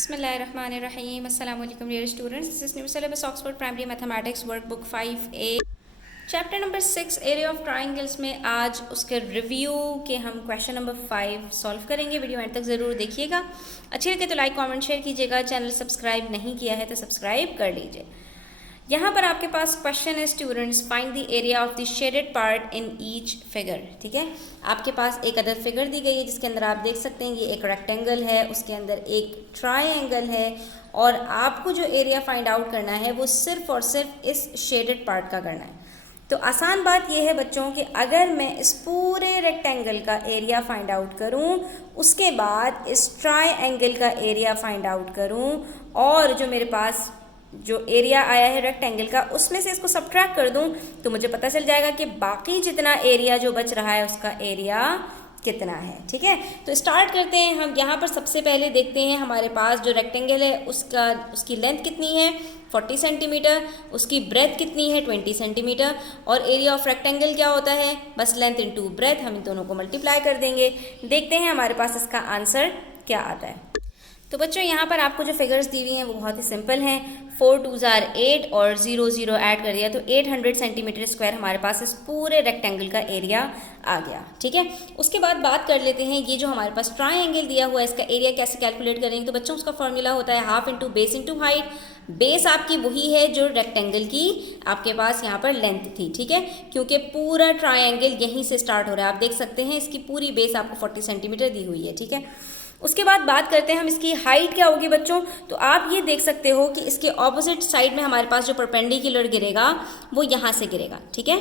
बिस्मिल्लाहिर्रहमानिर्रहीम अस्सलाम वालेकुम dear students, this is new syllabus Oxford primary mathematics workbook 5A chapter number 6 area of triangles में आज उसके रिव्यू के हम क्वेश्चन नंबर 5 सॉल्व करेंगे। वीडियो एंड तक ज़रूर देखिएगा। अच्छी लगे तो लाइक कमेंट शेयर कीजिएगा। चैनल सब्सक्राइब नहीं किया है तो सब्सक्राइब कर लीजिए। यहाँ पर आपके पास क्वेश्चन है students, find the area of the shaded part in each figure. ठीक है, आपके पास एक अदर फिगर दी गई है जिसके अंदर आप देख सकते हैं ये एक रेक्टेंगल है, उसके अंदर एक ट्रायंगल है और आपको जो एरिया फाइंड आउट करना है वो सिर्फ और सिर्फ इस शेडेड पार्ट का करना है। तो आसान बात यह है बच्चों कि अगर मैं इस पूरे रेक्टेंगल का एरिया फाइंड आउट करूं, उसके बाद इस ट्रायंगल का एरिया फाइंड आउट करूं और जो मेरे पास जो एरिया आया है रेक्टेंगल का उसमें से इसको सब्ट्रैक्ट कर दूं तो मुझे पता चल जाएगा कि बाकी जितना एरिया जो बच रहा है उसका एरिया कितना है। ठीक है, तो स्टार्ट करते हैं। हम यहाँ पर सबसे पहले देखते हैं हमारे पास जो रेक्टेंगल है उसकी लेंथ कितनी है 40 सेंटीमीटर, उसकी ब्रेथ कितनी है 20 सेंटीमीटर और एरिया ऑफ रेक्टेंगल क्या होता है, बस लेंथ इनटू ब्रेथ, हम इन दोनों को मल्टीप्लाई कर देंगे। देखते हैं हमारे पास इसका आंसर क्या आता है। तो बच्चों यहाँ पर आपको जो फिगर्स दी हुई हैं वो बहुत ही सिंपल हैं। 4 2s are 8 और 0 0 ऐड कर दिया तो 800 सेंटीमीटर स्क्वायर हमारे पास इस पूरे रेक्टेंगल का एरिया आ गया। ठीक है, उसके बाद बात कर लेते हैं ये जो हमारे पास ट्रायंगल दिया हुआ है इसका एरिया कैसे कैलकुलेट करेंगे। तो बच्चों उसका फॉर्मूला होता है half into base into height. Base आपकी वही है जो रेक्टेंगल की आपके पास यहाँ पर लेंथ थी। ठीक है, क्योंकि पूरा ट्रायंगल यहीं से स्टार्ट हो रहा है, आप देख सकते हैं इसकी पूरी बेस आपको 40 सेंटीमीटर दी हुई है। ठीक है, उसके बाद बात करते हैं हम इसकी हाइट क्या होगी बच्चों। तो आप ये देख सकते हो कि इसके ऑपोजिट साइड में हमारे पास जो परपेंडिकुलर गिरेगा वो यहाँ से गिरेगा। ठीक है,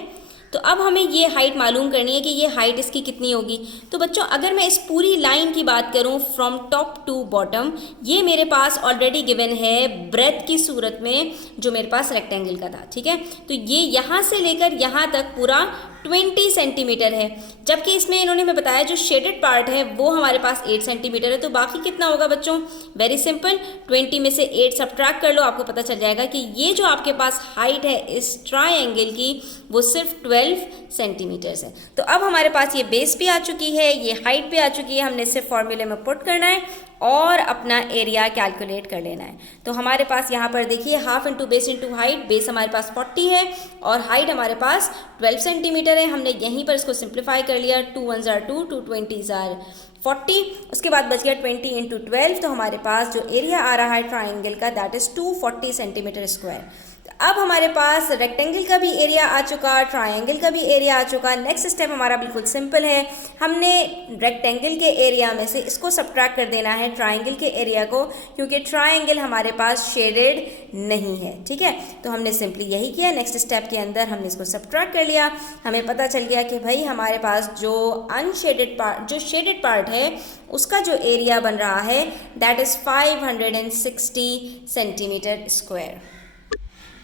तो अब हमें ये हाइट मालूम करनी है कि ये हाइट इसकी कितनी होगी। तो बच्चों अगर मैं इस पूरी लाइन की बात करूं फ्रॉम टॉप टू बॉटम, ये मेरे पास ऑलरेडी गिवन है ब्रेथ की सूरत में जो मेरे पास रेक्टेंगल का था। ठीक है, तो ये यहाँ से लेकर यहाँ तक पूरा 20 सेंटीमीटर है, जबकि इसमें इन्होंने हमें बताया जो शेडेड पार्ट है वो हमारे पास 8 सेंटीमीटर है। तो बाकी कितना होगा बच्चों, वेरी सिंपल, 20 में से 8 सब्ट्रैक्ट कर लो, आपको पता चल जाएगा कि ये जो आपके पास हाइट है इस ट्रायंगल की वो सिर्फ 12 सेंटीमीटर्स है। तो अब हमारे पास ये बेस भी आ चुकी है, ये हाइट भी आ चुकी है, हमने सिर्फ फॉर्मूले में पुट करना है और अपना एरिया कैलकुलेट कर लेना है। तो हमारे पास यहाँ पर देखिए half into base into height, base हमारे पास 40 है और हाइट हमारे पास 12 सेंटीमीटर है। हमने यहीं पर इसको सिंप्लीफाई कर लिया, 2 1s are 2, 2 20s are 40, उसके बाद बच गया 20 इंटू 12। तो हमारे पास जो एरिया आ रहा है ट्राइंगल का दैट इज 240 सेंटीमीटर स्क्वायर। अब हमारे पास रेक्टेंगल का भी एरिया आ चुका, ट्रायंगल का भी एरिया आ चुका। नेक्स्ट स्टेप हमारा बिल्कुल सिंपल है, हमने रेक्टेंगल के एरिया में से इसको सब्ट्रैक्ट कर देना है ट्रायंगल के एरिया को, क्योंकि ट्रायंगल हमारे पास शेडेड नहीं है। ठीक है, तो हमने सिंपली यही किया। नेक्स्ट स्टेप के अंदर हमने इसको सब्ट्रैक्ट कर लिया, हमें पता चल गया कि भाई हमारे पास जो अनशेडेड पार्ट, जो शेडेड पार्ट है उसका जो एरिया बन रहा है दैट इज़ 560 सेंटीमीटर स्क्वायर।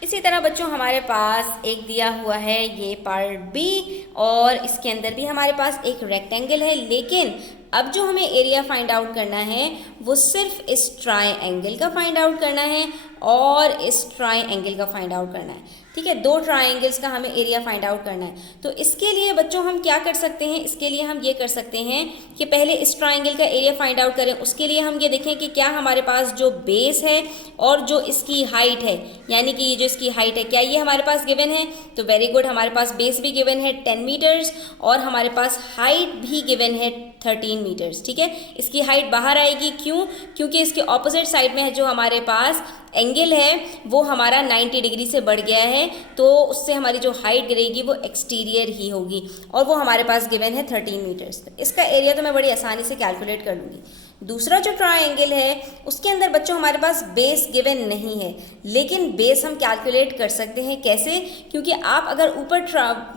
इसी तरह बच्चों हमारे पास एक दिया हुआ है ये पार्ट बी और इसके अंदर भी हमारे पास एक रेक्टेंगल है, लेकिन अब जो हमें एरिया फाइंड आउट करना है वो सिर्फ इस ट्रायंगल का फाइंड आउट करना है और इस ट्रायंगल का फाइंड आउट करना है। ठीक है, दो ट्रायंगल्स का हमें एरिया फाइंड आउट करना है। तो इसके लिए बच्चों हम क्या कर सकते हैं, इसके लिए हम ये कर सकते हैं कि पहले इस ट्रायंगल का एरिया फाइंड आउट करें। उसके लिए हम ये देखें कि क्या हमारे पास जो बेस है और जो इसकी हाइट है, यानी कि ये जो इसकी हाइट है क्या ये हमारे पास गिवन है। तो वेरी गुड, हमारे पास बेस भी गिवन है 10 मीटर्स और हमारे पास हाइट भी गिवन है 13 मीटर्स। ठीक है, इसकी हाइट बाहर आएगी, क्यों, क्योंकि इसके ऑपोजिट साइड में है जो हमारे पास एंगल है वो हमारा 90 डिग्री से बढ़ गया है, तो उससे हमारी जो हाइट गिरेगी वो एक्सटीरियर ही होगी और वो हमारे पास गिवन है 13 मीटर्स। तो इसका एरिया तो मैं बड़ी आसानी से कैलकुलेट कर लूँगी। दूसरा जो ट्रायंगल है उसके अंदर बच्चों हमारे पास बेस गिवन नहीं है, लेकिन बेस हम कैलकुलेट कर सकते हैं। कैसे, क्योंकि आप अगर ऊपर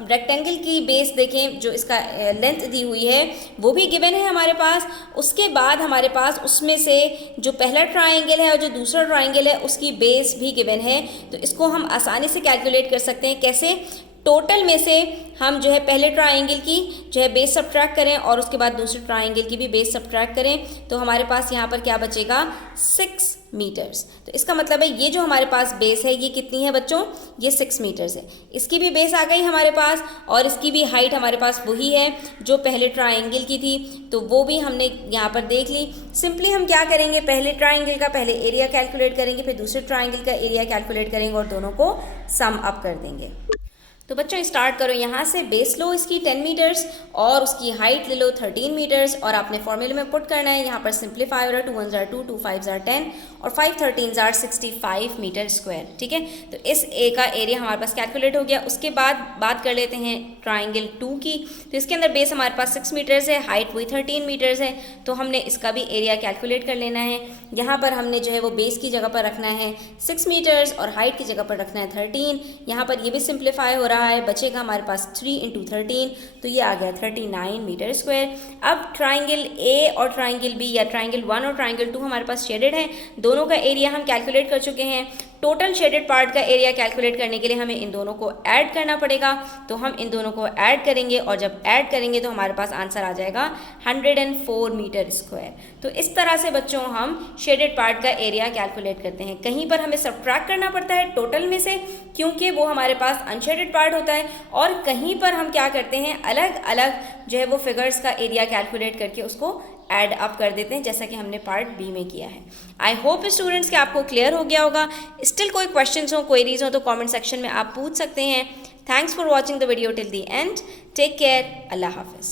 रेक्टेंगल की बेस देखें जो इसका लेंथ दी हुई है वो भी गिवन है हमारे पास। उसके बाद हमारे पास उसमें से जो पहला ट्रायंगल है और जो दूसरा ट्रायंगल है उसकी बेस भी गिवन है, तो इसको हम आसानी से कैलकुलेट कर सकते हैं। कैसे, टोटल में से हम जो है पहले ट्रायंगल की जो है बेस सब्ट्रैक्ट करें और उसके बाद दूसरे ट्रायंगल की भी बेस सब्ट्रैक्ट करें, तो हमारे पास यहाँ पर क्या बचेगा 6 मीटर्स। तो इसका मतलब है ये जो हमारे पास बेस है ये कितनी है बच्चों, ये 6 मीटर्स है। इसकी भी बेस आ गई हमारे पास और इसकी भी हाइट हमारे पास वही है जो पहले ट्राइंगल की थी, तो वो भी हमने यहाँ पर देख ली। सिंपली हम क्या करेंगे, पहले ट्राइंगल का पहले एरिया कैलकुलेट करेंगे, फिर दूसरे ट्राइंगल का एरिया कैलकुलेट करेंगे और दोनों को सम अप कर देंगे। तो बच्चों स्टार्ट करो यहाँ से, बेस लो इसकी 10 मीटर्स और उसकी हाइट ले लो 13 मीटर्स और आपने फॉर्मूले में पुट करना है। यहाँ पर सिंप्लीफाई हो रहा है, 2 1 2, 2 5 10 और 5 13 65 मीटर स्क्वायर। ठीक है, तो इस ए का एरिया हमारे पास कैलकुलेट हो गया। उसके बाद बात कर लेते हैं ट्राइंगल 2 की। तो इसके अंदर बेस हमारे पास 6 मीटर्स है, हाइट वही 13 मीटर्स है, तो हमने इसका भी एरिया कैलकुलेट कर लेना है। यहाँ पर हमने जो है वो बेस की जगह पर रखना है 6 मीटर्स और हाइट की जगह पर रखना है 13। यहाँ पर ये भी सिंप्लीफाई हो रहा है, बचेगा हमारे पास 3 × 13, तो ये आ गया 39 मीटर स्क्वायर। अब ट्राइंगल ए और ट्राइंगल बी या ट्राइंगल 1 और ट्राइंगल 2 हमारे पास शेडेड है, दोनों का एरिया हम कैलकुलेट कर चुके हैं। टोटल शेडेड पार्ट का एरिया कैलकुलेट करने के लिए हमें इन दोनों को ऐड करना पड़ेगा, तो हम इन दोनों को ऐड करेंगे और जब ऐड करेंगे तो हमारे पास आंसर आ जाएगा 104 मीटर स्क्वायर। तो इस तरह से बच्चों हम शेडेड पार्ट का एरिया कैलकुलेट करते हैं। कहीं पर हमें सब्ट्रैक्ट करना पड़ता है टोटल में से क्योंकि वो हमारे पास अनशेडेड पार्ट होता है, और कहीं पर हम क्या करते हैं अलग अलग जो है वो फिगर्स का एरिया कैलकुलेट करके उसको ऐड अप कर देते हैं, जैसा कि हमने पार्ट बी में किया है। आई होप स्टूडेंट्स कि आपको क्लियर हो गया होगा। स्टिल कोई क्वेश्चंस हो, क्वेरीज हो तो कमेंट सेक्शन में आप पूछ सकते हैं। Thanks for watching the video till the end. Take care, अल्लाह हाफिज़।